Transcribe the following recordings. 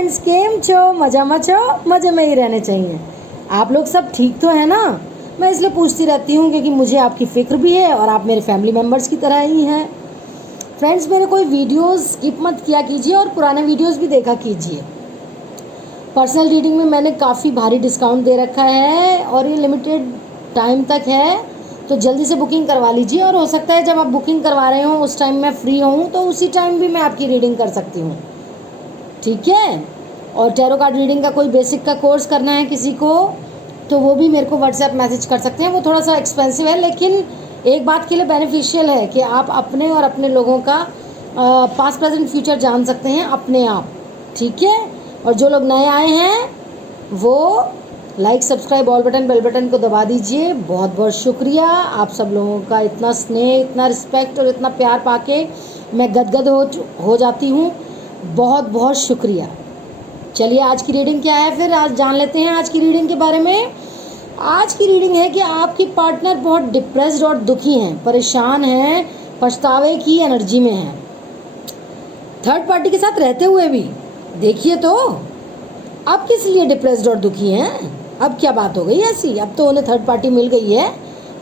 Friends, केम छो? मजा मचो, मजे में ही रहने चाहिए। आप लोग सब ठीक तो है ना? मैं इसलिए पूछती रहती हूँ क्योंकि मुझे आपकी फ़िक्र भी है और आप मेरे फैमिली मेम्बर्स की तरह ही हैं। फ्रेंड्स, मेरे कोई वीडियोस स्किप मत किया कीजिए और पुराने वीडियोस भी देखा कीजिए। पर्सनल रीडिंग में मैंने काफ़ी भारी डिस्काउंट दे रखा है और ये लिमिटेड टाइम तक है, तो जल्दी से बुकिंग करवा लीजिए। और हो सकता है जब आप बुकिंग करवा रहे हो उस टाइम मैं फ्री हूँ, तो उसी टाइम भी मैं आपकी रीडिंग कर सकती हूँ, ठीक है। और टैरो कार्ड रीडिंग का कोई बेसिक का कोर्स करना है किसी को, तो वो भी मेरे को व्हाट्सएप मैसेज कर सकते हैं। वो थोड़ा सा एक्सपेंसिव है, लेकिन एक बात के लिए बेनिफिशियल है कि आप अपने और अपने लोगों का पास्ट प्रेजेंट फ्यूचर जान सकते हैं अपने आप, ठीक है। और जो लोग नए आए हैं वो like subscribe all button bell button को दबा दीजिए। बहुत बहुत शुक्रिया आप सब लोगों का, इतना स्नेह, इतना रिस्पेक्ट और इतना प्यार पाके मैं गदगद हो जाती हूँ। बहुत बहुत शुक्रिया। चलिए आज की रीडिंग क्या है फिर, आज जान लेते हैं आज की रीडिंग के बारे में। आज की रीडिंग है कि आपकी पार्टनर बहुत डिप्रेस्ड और दुखी हैं, परेशान हैं, पछतावे की एनर्जी में हैं, थर्ड पार्टी के साथ रहते हुए भी। देखिए तो अब किस लिए डिप्रेस्ड और दुखी हैं? अब क्या बात हो गई ऐसी? अब तो उन्हें थर्ड पार्टी मिल गई है,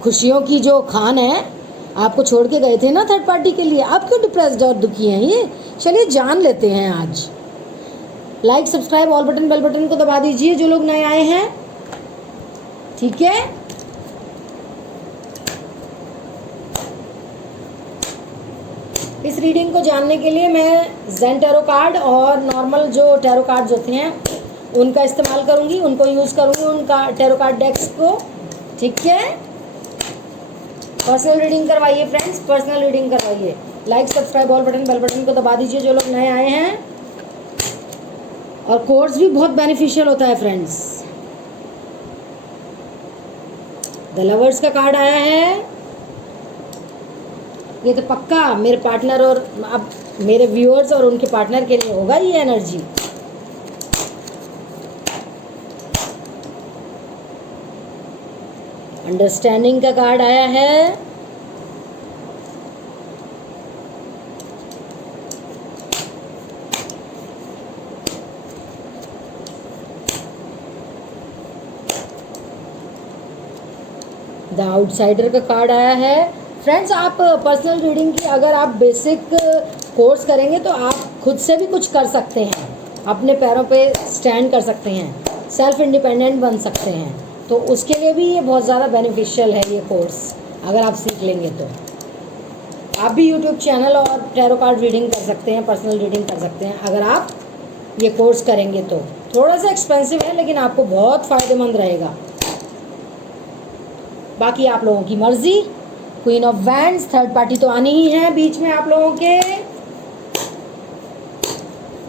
खुशियों की जो खान है। आपको छोड़ के गए थे ना थर्ड पार्टी के लिए, अब क्यों डिप्रेस्ड और दुखी हैं ये? चलिए जान लेते हैं आज। Like subscribe all button bell button को दबा दीजिए जो लोग नए आए हैं, ठीक है। इस रीडिंग को जानने के लिए मैं ज़ेन टैरो कार्ड और नॉर्मल जो टैरो कार्ड्स होते हैं उनका इस्तेमाल करूंगी, उनको यूज़ करूंगी, उनका टैरो कार्ड डेक्स को, ठीक है। पर्सनल रीडिंग करवाइए फ्रेंड्स, पर्सनल रीडिंग करवाइए। Like subscribe all button bell button को दबा दीजिए जो लोग नए आए हैं। और कोर्स भी बहुत बेनिफिशियल होता है फ्रेंड्स। द लवर्स का कार्ड आया है। ये तो पक्का मेरे पार्टनर और अब मेरे व्यूअर्स और उनके पार्टनर के लिए होगा ये एनर्जी। अंडरस्टैंडिंग का कार्ड आया है। द आउटसाइडर का कार्ड आया है। फ्रेंड्स, आप पर्सनल रीडिंग की अगर आप बेसिक कोर्स करेंगे तो आप खुद से भी कुछ कर सकते हैं, अपने पैरों पे स्टैंड कर सकते हैं, सेल्फ इंडिपेंडेंट बन सकते हैं। तो उसके लिए भी ये बहुत ज़्यादा बेनिफिशियल है ये कोर्स, अगर आप सीख लेंगे तो। आप भी यूट्यूब चैनल और टैरो कार्ड रीडिंग कर सकते हैं, पर्सनल रीडिंग कर सकते हैं अगर आप ये कोर्स करेंगे तो। थोड़ा सा एक्सपेंसिव है लेकिन आपको बहुत फ़ायदेमंद रहेगा। बाकी आप लोगों की मर्जी। Queen of wands, third party तो आनी ही है बीच में आप लोगों के।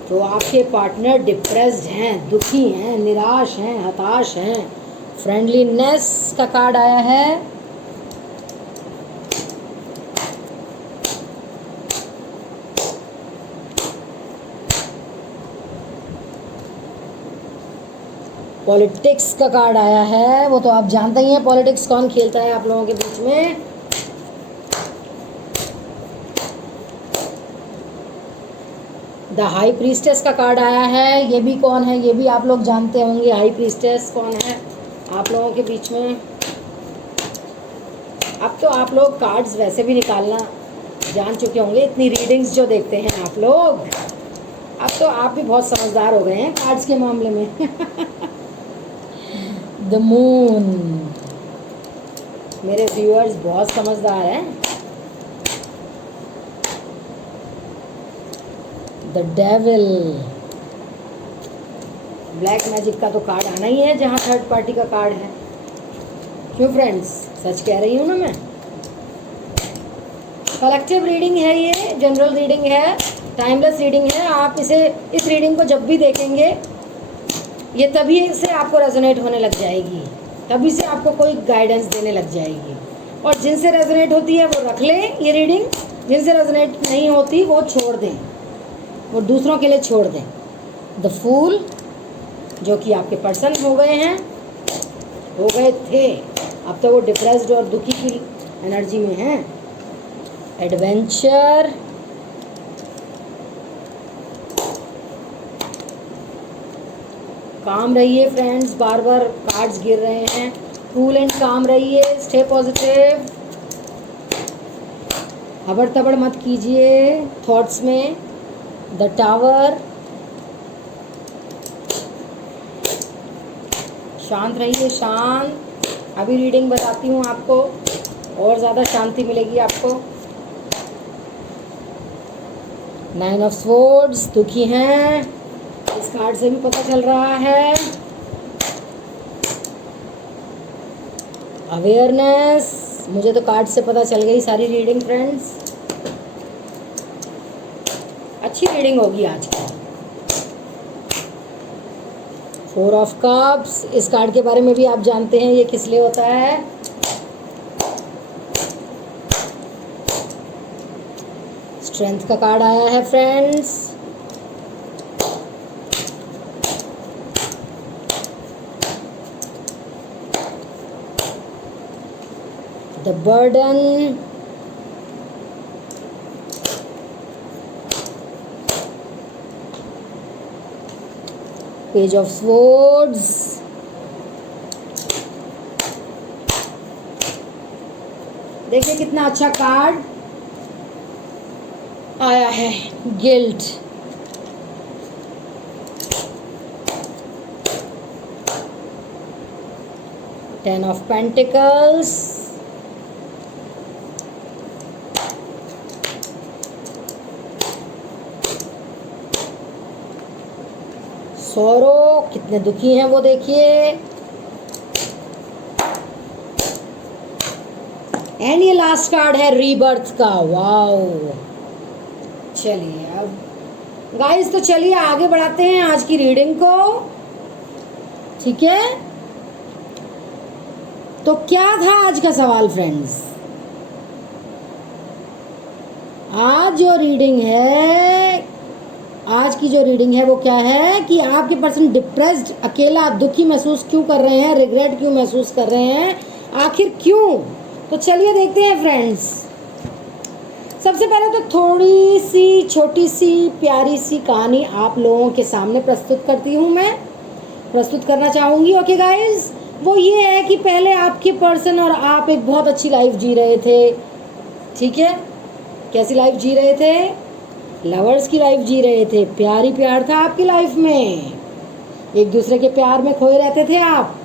तो आपके पार्टनर डिप्रेस्ड हैं, दुखी हैं, निराश हैं, हताश हैं। फ्रेंडलीनेस का कार्ड आया है। पॉलिटिक्स का कार्ड आया है। वो तो आप जानते ही हैं पॉलिटिक्स कौन खेलता है आप लोगों के बीच में। द हाई प्रीस्टेस का कार्ड आया है। ये भी कौन है, ये भी आप लोग जानते होंगे। हाई प्रीस्टेस कौन है आप लोगों के बीच में? अब तो आप लोग कार्ड्स वैसे भी निकालना जान चुके होंगे, इतनी रीडिंग्स जो देखते हैं आप लोग। अब तो आप भी बहुत समझदार हो गए हैं कार्ड्स के मामले में। द मून, मेरे व्यूअर्स बहुत समझदार हैं। द डेविल, ब्लैक मैजिक का तो कार्ड आना ही है जहाँ थर्ड पार्टी का कार्ड है। क्यों फ्रेंड्स, सच कह रही हूँ ना मैं। कलेक्टिव रीडिंग है ये, जनरल रीडिंग है, टाइमलेस रीडिंग है। आप इस रीडिंग को जब भी देखेंगे ये तभी से आपको रेजोनेट होने लग जाएगी, तभी से आपको कोई गाइडेंस देने लग जाएगी। और जिनसे रेजोनेट होती है वो रख लें ये रीडिंग, जिनसे रेजोनेट नहीं होती वो छोड़ दें, वो दूसरों के लिए छोड़ दें। द फूल, जो कि आपके पर्सन हो गए हैं, हो गए थे, अब तो वो डिप्रेस्ड और दुखी की एनर्जी में हैं। एडवेंचर, काम रहिए फ्रेंड्स, बार बार कार्ड्स गिर रहे हैं। कूल एंड काम रहिए, स्टे पॉजिटिव, हबड़ तबड़ मत कीजिए थॉट्स में। द टावर, शांत रहिए, शांत। अभी रीडिंग बताती हूँ आपको, और ज़्यादा शांति मिलेगी आपको। 9 ऑफ स्वॉर्ड्स, दुखी हैं, इस कार्ड से भी पता चल रहा है। अवेयरनेस, मुझे तो कार्ड से पता चल गई सारी रीडिंग फ्रेंड्स। अच्छी रीडिंग होगी आज की। 4 ऑफ कप्स, इस कार्ड के बारे में भी आप जानते हैं ये किस लिए होता है। स्ट्रेंथ का कार्ड आया है friends. The burden, page of swords, देखिए कितना अच्छा कार्ड आया है, guilt. Ten of pentacles, sorrow, कितने दुखी हैं वो देखिए। एंड ये लास्ट कार्ड है रीबर्थ का। वाओ, चलिए अब गाइस, तो चलिए आगे बढ़ाते हैं आज की रीडिंग को, ठीक है। तो क्या था आज का सवाल फ्रेंड्स? आज की जो रीडिंग है वो क्या है कि आपके पर्सन डिप्रेस्ड, अकेला, दुखी महसूस क्यों कर रहे हैं, रिग्रेट क्यों महसूस कर रहे हैं, आखिर क्यों? तो चलिए देखते हैं फ्रेंड्स। सबसे पहले तो थोड़ी सी छोटी सी प्यारी सी कहानी आप लोगों के सामने प्रस्तुत करना चाहूँगी। ओके गाइज, वो ये है कि पहले आपके पर्सन और आप एक बहुत अच्छी लाइफ जी रहे थे, ठीक है। कैसी लाइफ जी रहे थे? लवर्स की लाइफ जी रहे थे। प्यार ही प्यार था आपकी लाइफ में, एक दूसरे के प्यार में खोए रहते थे आप,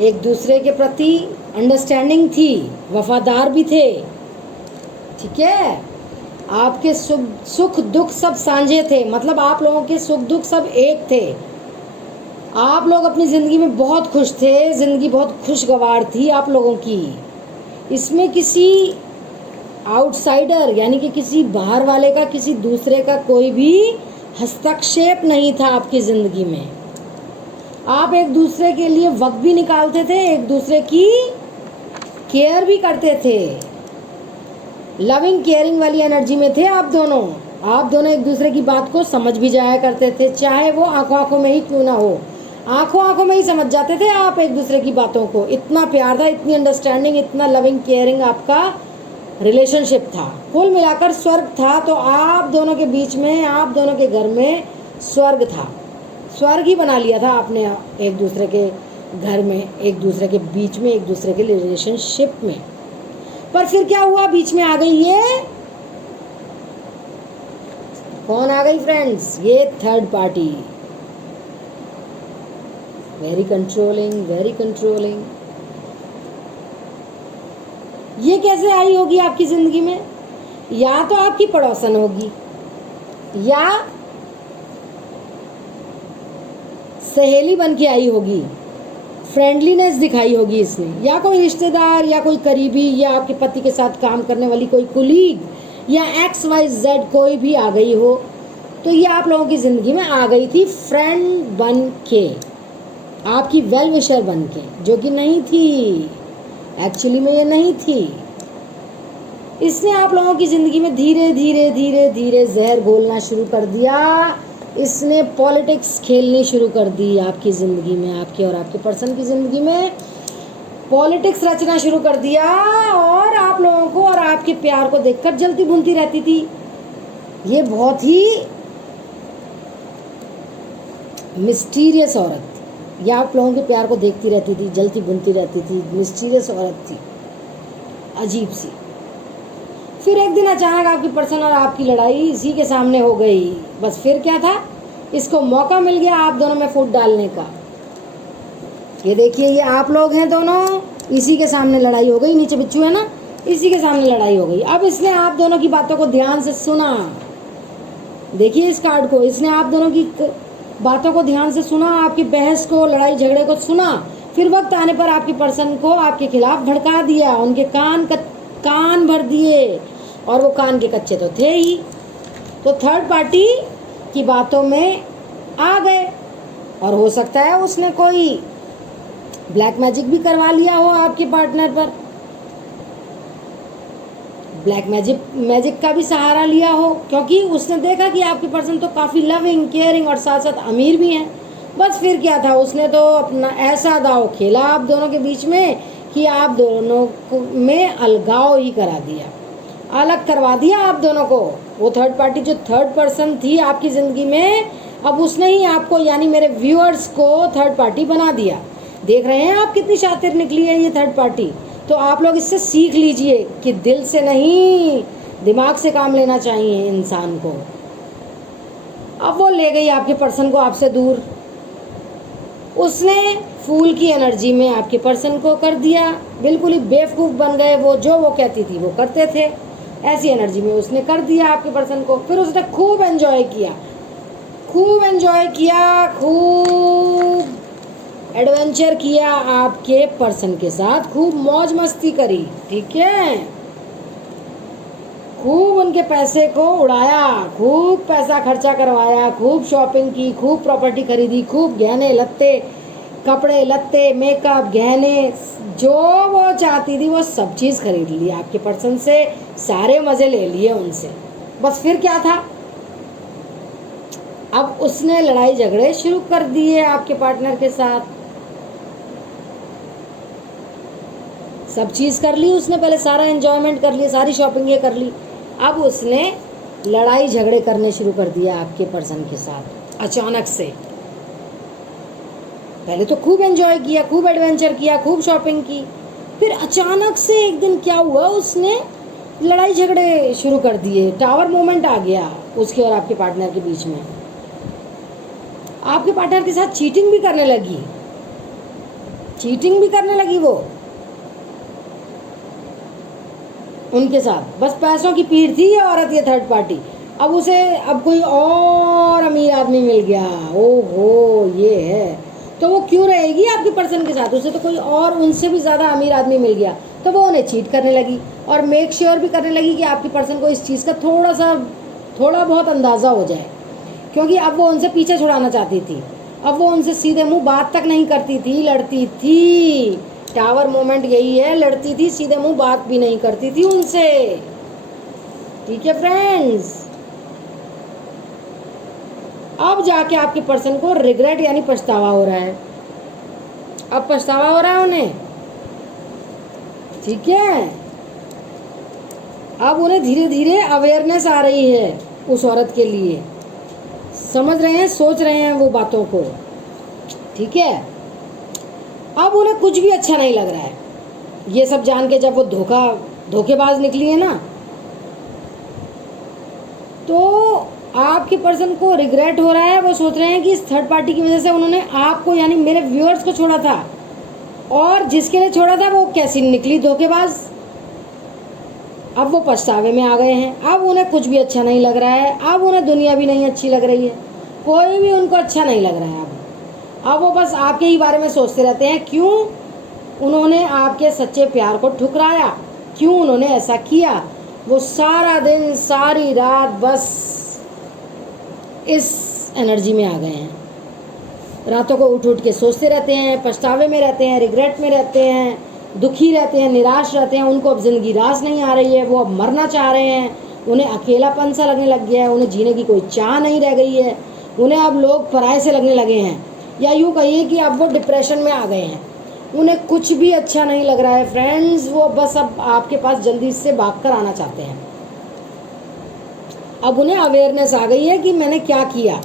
एक दूसरे के प्रति अंडरस्टैंडिंग थी, वफादार भी थे, ठीक है। आपके सुख दुख सब साझे थे, मतलब आप लोगों के सुख दुख सब एक थे। आप लोग अपनी ज़िंदगी में बहुत खुश थे, ज़िंदगी बहुत खुशगवार थी आप लोगों की। इसमें किसी आउटसाइडर यानी कि किसी बाहर वाले का, किसी दूसरे का कोई भी हस्तक्षेप नहीं था आपकी ज़िंदगी में। आप एक दूसरे के लिए वक्त भी निकालते थे, एक दूसरे की केयर भी करते थे, लविंग केयरिंग वाली एनर्जी में थे आप दोनों एक दूसरे की बात को समझ भी जाया करते थे, चाहे वो आंखों आंखों में ही क्यों ना हो, आंखों आंखों में ही समझ जाते थे आप एक दूसरे की बातों को। इतना प्यार था, इतनी अंडरस्टैंडिंग, इतना लविंग केयरिंग आपका रिलेशनशिप था। कुल मिलाकर स्वर्ग था। तो आप दोनों के बीच में, आप दोनों के घर में स्वर्ग था, स्वर्ग ही बना लिया था आपने एक दूसरे के घर में, एक दूसरे के बीच में, एक दूसरे के रिलेशनशिप में। पर फिर क्या हुआ? बीच में आ गई ये, कौन आ गई फ्रेंड्स? ये थर्ड पार्टी, वेरी कंट्रोलिंग। ये कैसे आई होगी आपकी जिंदगी में? या तो आपकी पड़ोसन होगी, या सहेली बन के आई होगी, फ्रेंडलीनेस दिखाई होगी इसने, या कोई रिश्तेदार, या कोई करीबी, या आपके पति के साथ काम करने वाली कोई कुलीग, या XYZ कोई भी आ गई हो। तो ये आप लोगों की ज़िंदगी में आ गई थी फ्रेंड बन के, आपकी वेल विशर बन के, जो कि नहीं थी, एक्चुअली में ये नहीं थी। इसने आप लोगों की ज़िंदगी में धीरे धीरे जहर घोलना शुरू कर दिया। इसने पॉलिटिक्स खेलनी शुरू कर दी आपकी ज़िंदगी में, आपके और आपके पर्सन की ज़िंदगी में पॉलिटिक्स रचना शुरू कर दिया, और आप लोगों को और आपके प्यार को देखकर जलती भुनती रहती थी। ये बहुत ही मिस्टीरियस औरत, या आप लोगों के प्यार को देखती रहती थी, जलती बुनती रहती थी, मिस्टीरियस औरत थी, अजीब सी। फिर एक दिन अचानक आपकी पर्सन और आपकी लड़ाई इसी के सामने हो गई। बस फिर क्या था, इसको मौका मिल गया आप दोनों में फूट डालने का। ये देखिए, ये आप लोग हैं दोनों, इसी के सामने लड़ाई हो गई, नीचे बिच्छू है ना, इसी के सामने लड़ाई हो गई। अब इसने आप दोनों की बातों को ध्यान से सुना। देखिए इस कार्ड को, इसने आप दोनों की बातों को ध्यान से सुना, आपकी बहस को, लड़ाई झगड़े को सुना। फिर वक्त आने पर आपकी पर्सन को आपके खिलाफ भड़का दिया, उनके कान भर दिए, और वो कान के कच्चे तो थे ही, तो थर्ड पार्टी की बातों में आ गए। और हो सकता है उसने कोई ब्लैक मैजिक भी करवा लिया हो आपके पार्टनर पर, ब्लैक मैजिक का भी सहारा लिया हो, क्योंकि उसने देखा कि आपकी पर्सन तो काफ़ी लविंग, केयरिंग और साथ साथ अमीर भी हैं। बस फिर क्या था, उसने तो अपना ऐसा दाव खेला आप दोनों के बीच में कि आप दोनों में अलगाव ही करा दिया, अलग करवा दिया आप दोनों को। वो थर्ड पार्टी जो थर्ड पर्सन थी आपकी ज़िंदगी में, अब उसने ही आपको यानी मेरे व्यूअर्स को थर्ड पार्टी बना दिया। देख रहे हैं आप कितनी शातिर निकली है ये थर्ड पार्टी। तो आप लोग इससे सीख लीजिए कि दिल से नहीं, दिमाग से काम लेना चाहिए इंसान को। अब वो ले गई आपके पर्सन को आपसे दूर, उसने फूल की एनर्जी में आपके पर्सन को कर दिया, बिल्कुल ही बेवकूफ़ बन गए वो, जो वो कहती थी वो करते थे, ऐसी एनर्जी में उसने कर दिया आपके पर्सन को। फिर उसने खूब एंजॉय किया, खूब एंजॉय किया, खूब एडवेंचर किया आपके पर्सन के साथ, खूब मौज मस्ती करी, ठीक है, खूब उनके पैसे को उड़ाया, खूब पैसा खर्चा करवाया, खूब शॉपिंग की, खूब प्रॉपर्टी खरीदी, खूब गहने लत्ते, कपड़े लत्ते, मेकअप, गहने, जो वो चाहती थी वो सब चीज़ खरीद ली आपके पर्सन से, सारे मज़े ले लिए उनसे। बस फिर क्या था, अब उसने लड़ाई झगड़े शुरू कर दिए आपके पार्टनर के साथ। सब चीज़ कर ली उसने, पहले सारा एंजॉयमेंट कर लिया, सारी शॉपिंग ये कर ली। अब उसने लड़ाई झगड़े करने शुरू कर दिया आपके पर्सन के साथ अचानक से। पहले तो खूब एंजॉय किया, खूब एडवेंचर किया, खूब शॉपिंग की, फिर अचानक से एक दिन क्या हुआ, उसने लड़ाई झगड़े शुरू कर दिए, टावर मोमेंट आ गया उसके और आपके पार्टनर के बीच में। आपके पार्टनर के साथ चीटिंग भी करने लगी, चीटिंग भी करने लगी वो उनके साथ। बस पैसों की पीड़ थी ये औरत, ये थर्ड पार्टी। अब उसे अब कोई और अमीर आदमी मिल गया, ओहो ये है, तो वो क्यों रहेगी आपके पर्सन के साथ, उसे तो कोई और उनसे भी ज़्यादा अमीर आदमी मिल गया, तो वो उन्हें चीट करने लगी और मेक श्योर भी करने लगी कि आपके पर्सन को इस चीज़ का थोड़ा बहुत अंदाज़ा हो जाए, क्योंकि अब वो उनसे पीछे छुड़ाना चाहती थी। अब वो उनसे सीधे मुंह बात तक नहीं करती थी, लड़ती थी। टावर मोमेंट यही है, लड़ती थी, सीधे मुंह बात भी नहीं करती थी उनसे, ठीक है फ्रेंड्स। अब जाके आपके पर्सन को रिग्रेट यानी पछतावा हो रहा है, अब पछतावा हो रहा है उन्हें, ठीक है। अब उन्हें धीरे धीरे अवेयरनेस आ रही है उस औरत के लिए, समझ रहे हैं, सोच रहे हैं वो बातों को, ठीक है। अब उन्हें कुछ भी अच्छा नहीं लग रहा है ये सब जान के, जब वो धोखेबाज निकली है ना, तो आपके पर्सन को रिग्रेट हो रहा है। वो सोच रहे हैं कि इस थर्ड पार्टी की वजह से उन्होंने आपको यानी मेरे व्यूअर्स को छोड़ा था, और जिसके लिए छोड़ा था वो कैसी निकली धोखेबाज। अब वो पछतावे में आ गए हैं, अब उन्हें कुछ भी अच्छा नहीं लग रहा है, अब उन्हें दुनिया भी नहीं अच्छी लग रही है, कोई भी उनको अच्छा नहीं लग रहा है। अब वो बस आपके ही बारे में सोचते रहते हैं, क्यों उन्होंने आपके सच्चे प्यार को ठुकराया, क्यों उन्होंने ऐसा किया। वो सारा दिन सारी रात बस इस एनर्जी में आ गए हैं, रातों को उठ उठ के सोचते रहते हैं, पछतावे में रहते हैं, रिग्रेट में रहते हैं, दुखी रहते हैं, निराश रहते हैं। उनको अब ज़िंदगी रास नहीं आ रही है, वो अब मरना चाह रहे हैं, उन्हें अकेलापन सा लगने लग गया है, उन्हें जीने की कोई चाह नहीं रह गई है, उन्हें अब लोग पराये से लगने लगे हैं, या यूँ कहिए कि अब वो डिप्रेशन में आ गए हैं, उन्हें कुछ भी अच्छा नहीं लग रहा है फ्रेंड्स। वो बस अब आपके पास जल्दी से भाग कर आना चाहते हैं। अब उन्हें अवेयरनेस आ गई है कि मैंने क्या किया,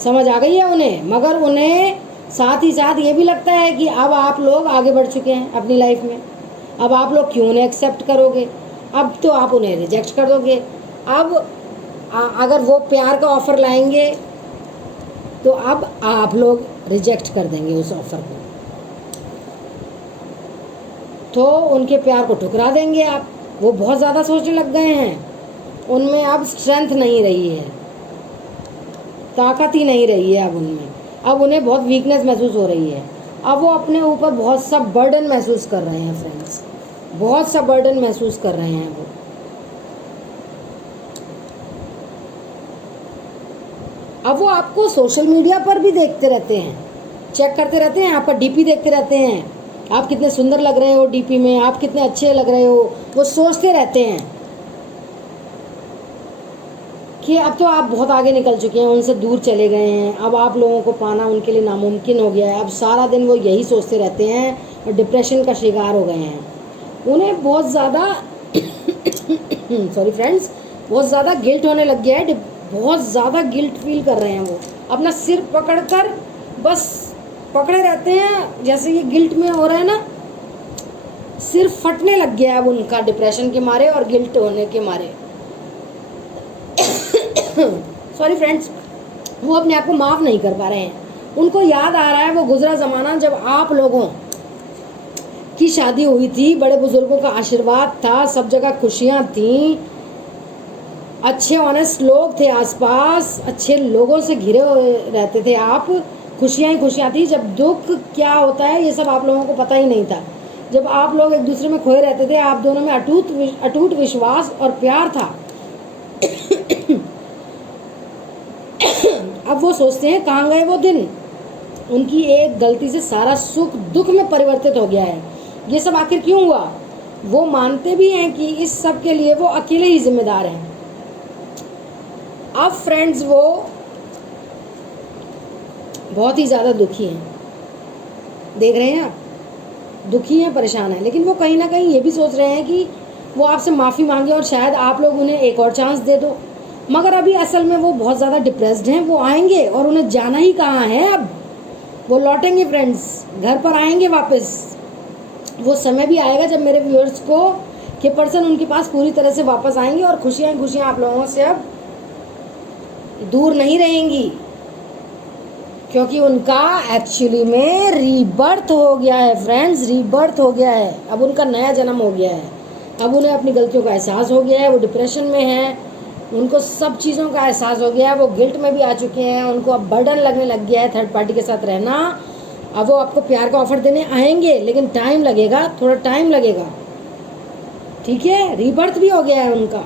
समझ आ गई है उन्हें, मगर उन्हें साथ ही साथ ये भी लगता है कि अब आप लोग आगे बढ़ चुके हैं अपनी लाइफ में, अब आप लोग क्यों उन्हें एक्सेप्ट करोगे, अब तो आप उन्हें रिजेक्ट कर दोगे। अब अगर वो प्यार का ऑफ़र लाएंगे तो अब आप लोग रिजेक्ट कर देंगे उस ऑफ़र को, तो उनके प्यार को ठुकरा देंगे आप। वो बहुत ज़्यादा सोचने लग गए हैं, उनमें अब स्ट्रेंथ नहीं रही है, ताकत ही नहीं रही है अब उनमें, अब उन्हें बहुत वीकनेस महसूस हो रही है। अब वो अपने ऊपर बहुत सा बर्डन महसूस कर रहे हैं फ्रेंड्स, बहुत सा बर्डन महसूस कर रहे हैं वो। अब वो आपको सोशल मीडिया पर भी देखते रहते हैं, चेक करते रहते हैं, आपका डीपी देखते रहते हैं, आप कितने सुंदर लग रहे हो डीपी में, आप कितने अच्छे लग रहे हो, वो सोचते रहते हैं कि अब तो आप बहुत आगे निकल चुके हैं, उनसे दूर चले गए हैं, अब आप लोगों को पाना उनके लिए नामुमकिन हो गया है। अब सारा दिन वो यही सोचते रहते हैं और डिप्रेशन का शिकार हो गए हैं। उन्हें बहुत ज़्यादा सॉरी फ्रेंड्स, बहुत ज़्यादा गिल्ट होने लग गया है, बहुत ज़्यादा गिल्ट फील कर रहे हैं। वो अपना सिर पकड़कर बस पकड़े रहते हैं, जैसे ये गिल्ट में हो रहा है ना, सिर फटने लग गया है उनका डिप्रेशन के मारे और गिल्ट होने के मारे। सॉरी फ्रेंड्स, वो अपने आप को माफ़ नहीं कर पा रहे हैं। उनको याद आ रहा है वो गुजरा ज़माना जब आप लोगों की शादी हुई थी, बड़े बुजुर्गों का आशीर्वाद था, सब जगह खुशियाँ थीं, अच्छे ऑनेस्ट लोग थे आसपास, अच्छे लोगों से घिरे हुए रहते थे आप, खुशियाँ ही खुशियाँ थी। जब दुख क्या होता है ये सब आप लोगों को पता ही नहीं था। जब आप लोग एक दूसरे में खोए रहते थे, आप दोनों में अटूट विश्वास और प्यार था। अब वो सोचते हैं कहाँ गए वो दिन, उनकी एक गलती से सारा सुख दुख में परिवर्तित हो गया है, ये सब आखिर क्यों हुआ। वो मानते भी हैं कि इस सब के लिए वो अकेले ही जिम्मेदार हैं। अब फ्रेंड्स वो बहुत ही ज़्यादा दुखी हैं, देख रहे हैं आप, दुखी हैं, परेशान हैं, लेकिन वो कहीं ना कहीं ये भी सोच रहे हैं कि वो आपसे माफ़ी मांगे और शायद आप लोग उन्हें एक और चांस दे दो। मगर अभी असल में वो बहुत ज़्यादा डिप्रेस्ड हैं। वो आएंगे और उन्हें जाना ही कहाँ है, अब वो लौटेंगे फ्रेंड्स, घर पर आएंगे वापस। वो समय भी आएगा जब मेरे व्यूअर्स को के पर्सन उनके पास पूरी तरह से वापस आएंगे और खुशियाँ खुशियाँ आप लोगों से अब दूर नहीं रहेंगी, क्योंकि उनका एक्चुअली में रीबर्थ हो गया है फ्रेंड्स, रीबर्थ हो गया है। अब उनका नया जन्म हो गया है, अब उन्हें अपनी गलतियों का एहसास हो गया है। वो डिप्रेशन में है, उनको सब चीज़ों का एहसास हो गया है, वो गिल्ट में भी आ चुके हैं, उनको अब बर्डन लगने लग गया है थर्ड पार्टी के साथ रहना। अब वो आपको प्यार का ऑफ़र देने आएंगे, लेकिन टाइम लगेगा, थोड़ा टाइम लगेगा, ठीक है। रीबर्थ भी हो गया है उनका,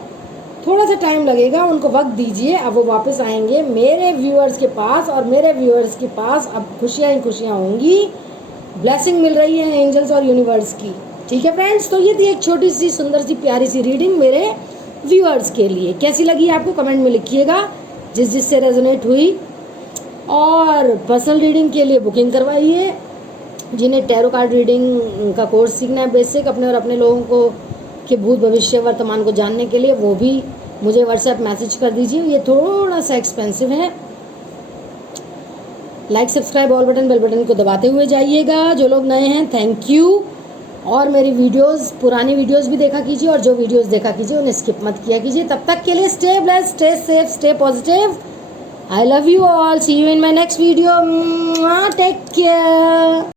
थोड़ा सा टाइम लगेगा, उनको वक्त दीजिए। अब वो वापस आएंगे मेरे व्यूअर्स के पास, और मेरे व्यूअर्स के पास अब खुशियाँ ही खुशियाँ होंगी। ब्लेसिंग मिल रही है एंजल्स और यूनिवर्स की, ठीक है फ्रेंड्स। तो ये थी एक छोटी सी सुंदर सी प्यारी सी रीडिंग मेरे व्यूअर्स के लिए। कैसी लगी आपको कमेंट में लिखिएगा, जिससे रेजोनेट हुई। और पर्सनल रीडिंग के लिए बुकिंग करवाइए। जिन्हें टैरो कार्ड रीडिंग का कोर्स सीखना है बेसिक, अपने और अपने लोगों को के भूत भविष्य वर्तमान को जानने के लिए, वो भी मुझे व्हाट्सएप मैसेज कर दीजिए। ये थोड़ा सा एक्सपेंसिव है। Like subscribe all button bell button को दबाते हुए जाइएगा। जो लोग नए हैं थैंक यू। और मेरी वीडियोस, पुरानी वीडियोस भी देखा कीजिए, और जो वीडियोस देखा कीजिए उन्हें स्किप मत किया कीजिए। तब तक के लिए stay blessed, stay safe, stay positive. I love you all, see you in my next video, take care.